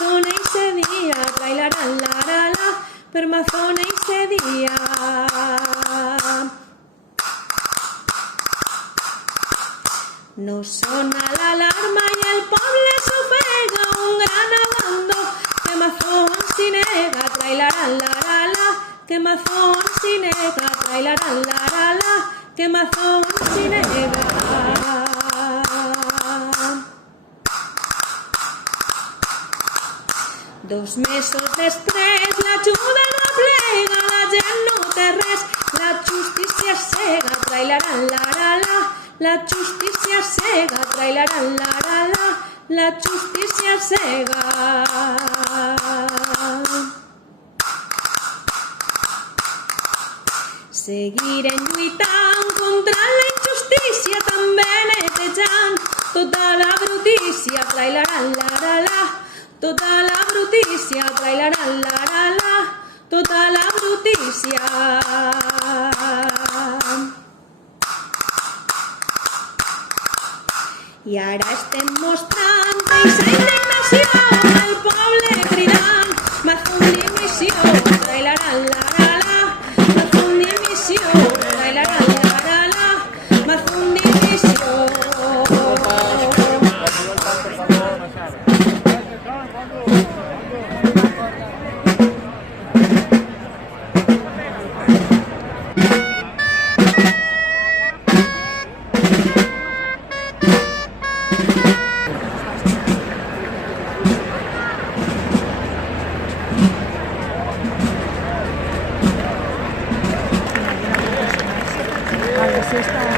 Amazona y se dia, trailaran la la la, per Amazona y se dia. No sona l'alarma i el poble s'ofega, un gran abandó, que Amazon s'hi nega, trailaran la la la, que Amazon s'hi nega, trailaran la la la, que Amazon s'hi nega. 2 mesos després l'ajuda no plega, la gent no té res, la justícia cega, trailaran la la la, la justícia cega, trailaran la la la, la justícia cega. Seguirem lluitant contra la injustícia, també netejant tota la brutícia, trailaran la la la, tota la brutícia, trailaran la la la, tota la brutícia. I ara estem mostrant aquesta indignació, el poble cridant, Amazon dimissió, trailaran la la la, Amazon dimissió, trailaran la la la, Amazon dimissió. Sí, está.